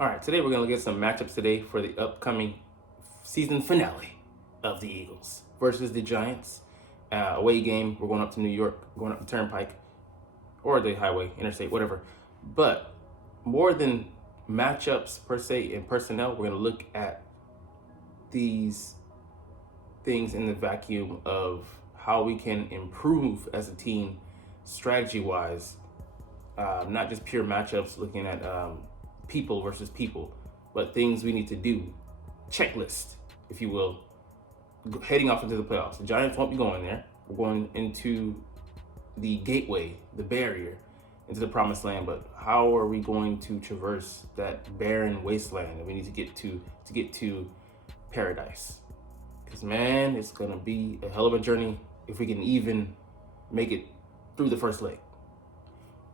All right, today we're going to look at some matchups today for the upcoming season finale of the Eagles versus the Giants. Away game, we're going up to New York, going up the Turnpike or the highway, interstate, whatever. But more than matchups per se and personnel, we're going to look at these things in the vacuum of how we can improve as a team strategy-wise, not just pure matchups, looking at people versus people, but things we need to do, checklist, if you will, heading off into the playoffs. The Giants won't be going there. We're going into the gateway, the barrier, into the promised land. But how are we going to traverse that barren wasteland that we need to get to paradise? Because man, it's gonna be a hell of a journey if we can even make it through the first leg.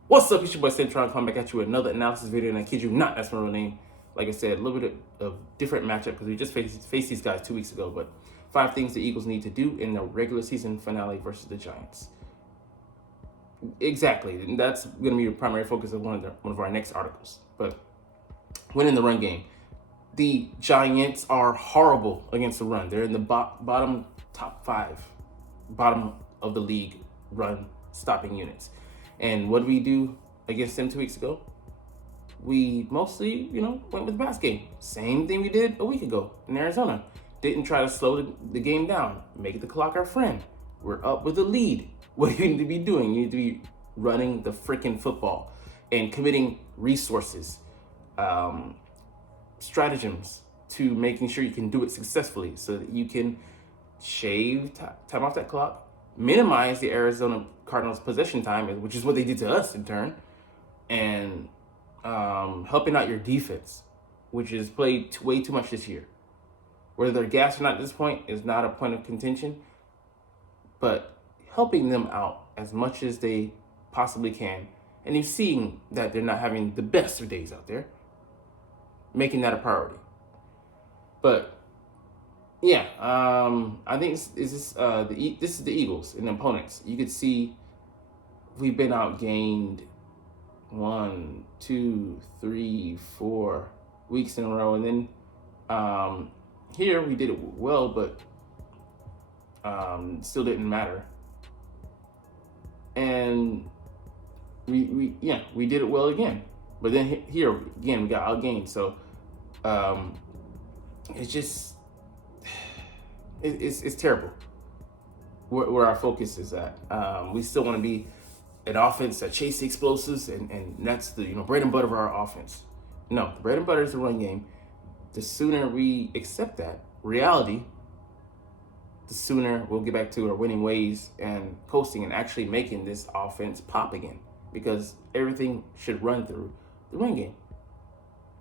What's up, it's your boy Cintron, coming back at you with another analysis video, and I kid you not, that's my real name. Like I said, a little bit of different matchup because we just faced these guys 2 weeks ago, but 5 things the Eagles need to do in the regular season finale versus the Giants. Exactly, and that's going to be the primary focus of one of our next articles. But winning the run game. The Giants are horrible against the run. They're in the bottom top 5, bottom of the league run stopping units. And what did we do against them 2 weeks ago? We mostly, went with the pass game. Same thing we did a week ago in Arizona. Didn't try to slow the game down, make the clock our friend. We're up with a lead. What do you need to be doing? You need to be running the freaking football and committing resources, stratagems to making sure you can do it successfully so that you can shave time off that clock, minimize the Arizona Cardinals possession time, which is what they did to us in turn, and helping out your defense, which is played way too much this year. Whether they're gassed or not at this point is not a point of contention, but helping them out as much as they possibly can. And you've seen that they're not having the best of days out there, making that a priority. But yeah, I think this is the Eagles and the opponents. You could see we've been outgained 1, 2, 3, 4 weeks in a row, and then here we did it well, but still didn't matter. And we did it well again, but then here again we got outgained. So it's just it's terrible where our focus is at. We still want to be an offense that chases explosives, and that's the bread and butter of our offense. No, the bread and butter is the run game. The sooner we accept that reality, the sooner we'll get back to our winning ways and coasting and actually making this offense pop again, because everything should run through the run game.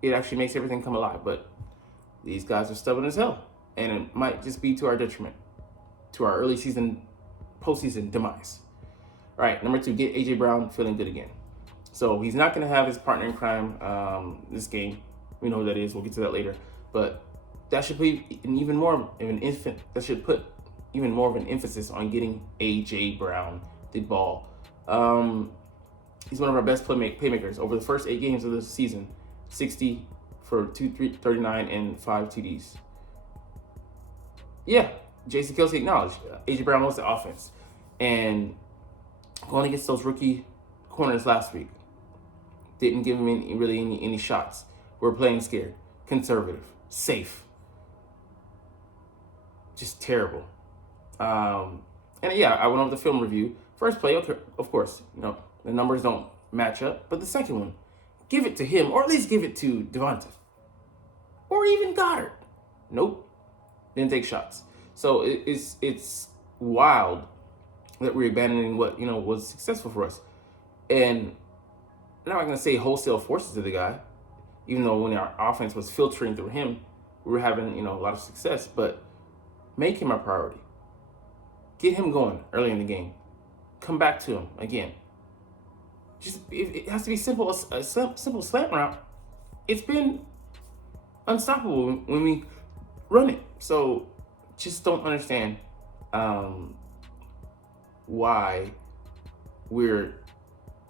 It actually makes everything come alive, but these guys are stubborn as hell, and it might just be to our detriment, to our early season, postseason demise. All right, number 2, get A.J. Brown feeling good again. So he's not going to have his partner in crime this game. We know who that is. We'll get to that later. But that should put even more of an emphasis on getting A.J. Brown the ball. He's one of our best playmakers over the first 8 games of the season. 60 for 239 and 5 TDs. Yeah, Jason Kelce acknowledged A.J. Brown was the offense. And going against those rookie corners last week, didn't give him any shots. We're playing scared, conservative, safe. Just terrible. And yeah, I went over the film review. First play, okay, of course, the numbers don't match up. But the second one, give it to him, or at least give it to Devonta. Or even Goddard. Nope. Didn't take shots. So it's wild that we're abandoning what was successful for us. And I'm not going to say wholesale forces to the guy, even though when our offense was filtering through him, we were having a lot of success. But make him a priority. Get him going early in the game. Come back to him again. Just it has to be simple. A simple slant route. It's been unstoppable when we run it. So just don't understand why we're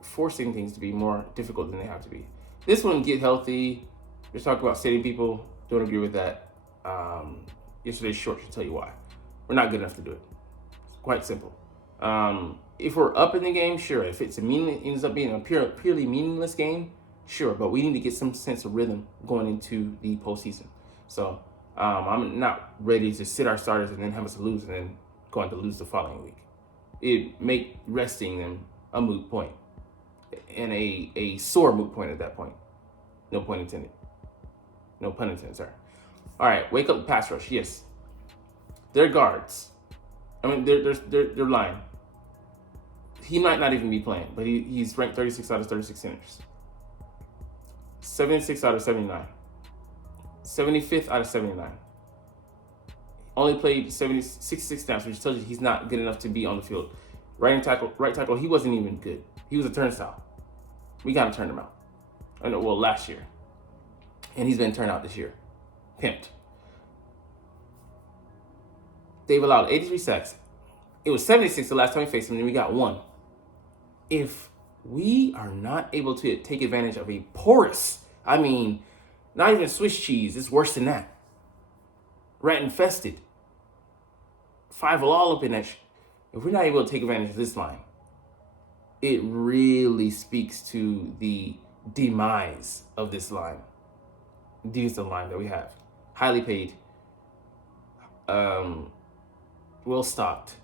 forcing things to be more difficult than they have to be. This one, get healthy, Just talk about sitting people. Don't agree with that. Yesterday's short should tell you why. We're not good enough to do it. It's quite simple. If we're up in the game, sure. If it ends up being a purely meaningless game, sure. But we need to get some sense of rhythm going into the postseason. So I'm not ready to sit our starters and then have us lose and then go on to lose the following week. It make resting them a moot point and a sore moot point at that point. No point intended. No pun intended, sorry. All right, wake up the pass rush. Yes. They're guards. I mean, they're lying. He might not even be playing, but he's ranked 36 out of 36 centers. 76 out of 79. 75th out of 79. Only played 66 snaps, which tells you he's not good enough to be on the field. Right tackle, he wasn't even good. He was a turnstile. We got to turn him out. I know, well, last year. And he's been turned out this year. Pimped. They've allowed 83 sacks. It was 76 the last time we faced them, and we got one. If we are not able to take advantage of a porous, I mean, not even Swiss cheese, it's worse than that. Rat infested. Five will all up in that. If we're not able to take advantage of this line, it really speaks to the demise of this line. Defensive line that we have. Highly paid. Well stocked.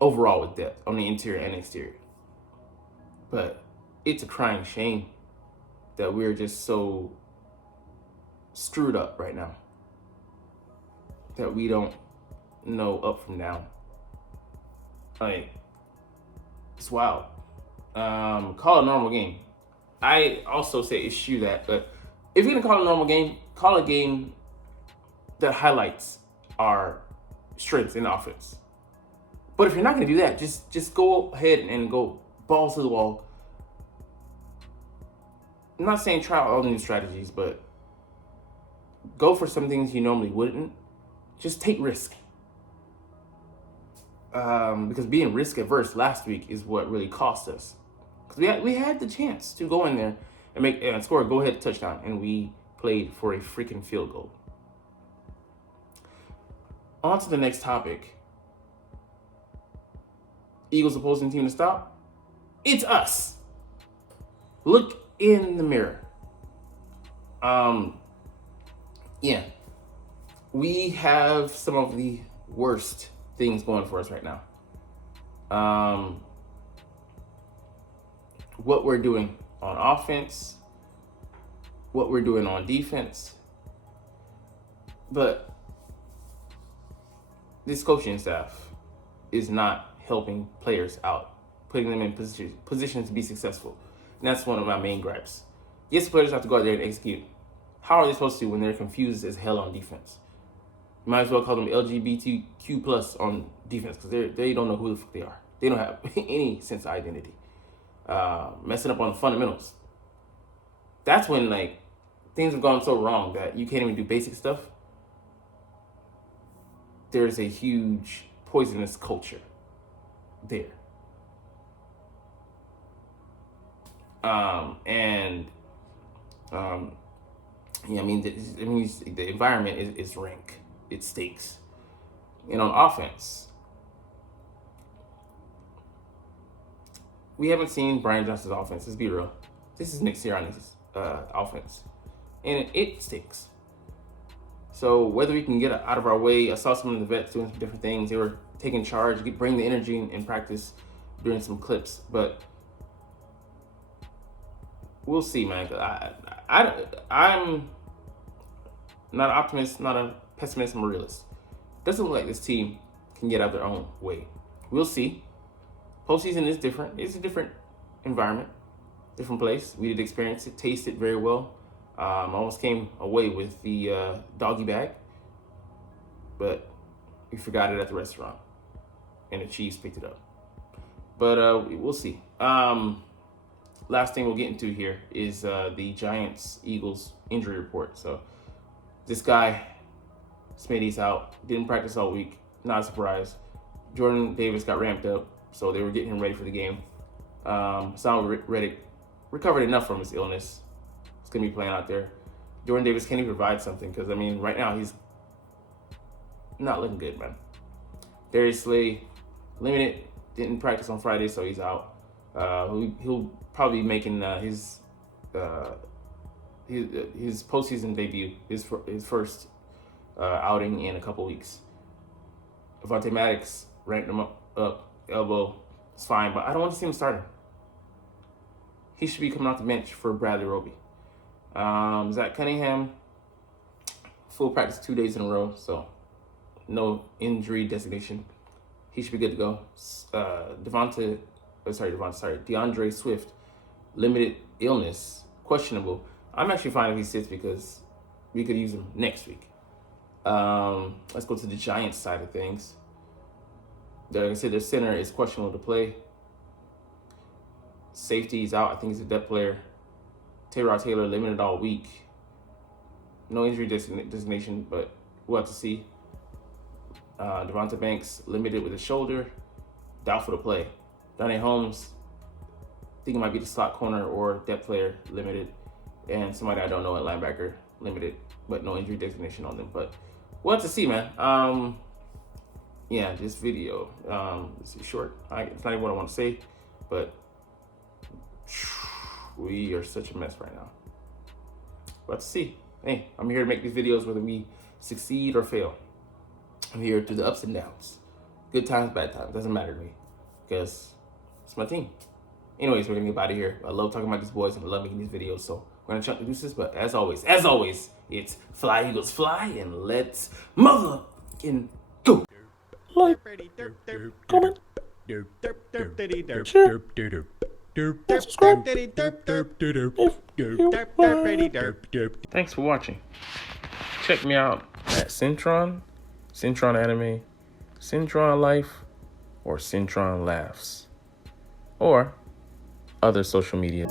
Overall with depth on the interior and exterior. But it's a crying shame that we're just so screwed up right now that we don't know up from down. Like, it's wild. Call a normal game. I also say eschew that, but if you're gonna call a normal game, call a game that highlights our strengths in offense. But if you're not gonna do that, just go ahead and go balls to the wall. I'm not saying try out all the new strategies, but go for some things you normally wouldn't. Just take risk. Because being risk averse last week is what really cost us. Because we had the chance to go in there and score a go-ahead touchdown, and we played for a freaking field goal. On to the next topic. Eagles opposing team to stop? It's us. Look in the mirror. Yeah. We have some of the worst things going for us right now. What we're doing on offense, what we're doing on defense. But this coaching staff is not helping players out, putting them in positions to be successful. And that's one of my main gripes. Yes, players have to go out there and execute. How are they supposed to when they're confused as hell on defense? You might as well call them LGBTQ plus on defense because they don't know who the fuck they are. They don't have any sense of identity. Messing up on the fundamentals. That's when things have gone so wrong that you can't even do basic stuff. There's a huge poisonous culture there. The environment is rank. It stinks. And on offense, we haven't seen Brian Johnson's offense. Let's be real. This is Nick Sirianni's offense. And it stinks. So whether we can get out of our way, I saw some of the vets doing some different things. They were taking charge, bring the energy in practice, doing some clips. But we'll see, man. I'm not an optimist, not a pessimist, I'm a realist. Doesn't look like this team can get out of their own way. We'll see. Postseason is different. It's a different environment, different place. We did experience it, taste it very well. Almost came away with the doggy bag, but we forgot it at the restaurant, and the Chiefs picked it up. But we'll see. Last thing we'll get into here is the Giants-Eagles injury report. So this guy, Smitty's out, didn't practice all week, not a surprise. Jordan Davis got ramped up, so they were getting him ready for the game. Sam Reddick recovered enough from his illness. He's going to be playing out there. Jordan Davis, can he provide something? Because, I mean, right now he's not looking good, man. Darius Slay, limited, didn't practice on Friday, so he's out. He'll probably be making his postseason debut, his first outing in a couple weeks. Avonte Maddox ranked him up, elbow, it's fine, but I don't want to see him starting. He should be coming off the bench for Bradley Roby. Zach Cunningham, full practice 2 days in a row, so no injury designation. He should be good to go. DeAndre Swift, limited illness, questionable. I'm actually fine if he sits because we could use him next week. Let's go to the Giants side of things. Like I said, their center is questionable to play. Safety is out. I think he's a depth player. Tyrod Taylor limited all week. No injury designation, but we'll have to see. Devonta Banks limited with his shoulder. Doubtful to play. Donnie Holmes, I think it might be the slot corner or depth player, limited. And somebody I don't know at linebacker, limited, but no injury designation on them. But we'll have to see, man. Yeah, this video, this is short. It's not even what I want to say, but we are such a mess right now. We'll have to see. Hey, I'm here to make these videos whether we succeed or fail. I'm here through the ups and downs. Good times, bad times, doesn't matter to me because it's my team. Anyways, we're gonna get out of here. I love talking about these boys and I love making these videos, so we're gonna chunk the deuces, but as always, it's fly, Eagles, fly, and let's motherfucking go. Like, comment, share, subscribe if you want. Thanks for watching. Check me out at Cintron Anime, Cintron Life, or Cintron Laughs, or other social media.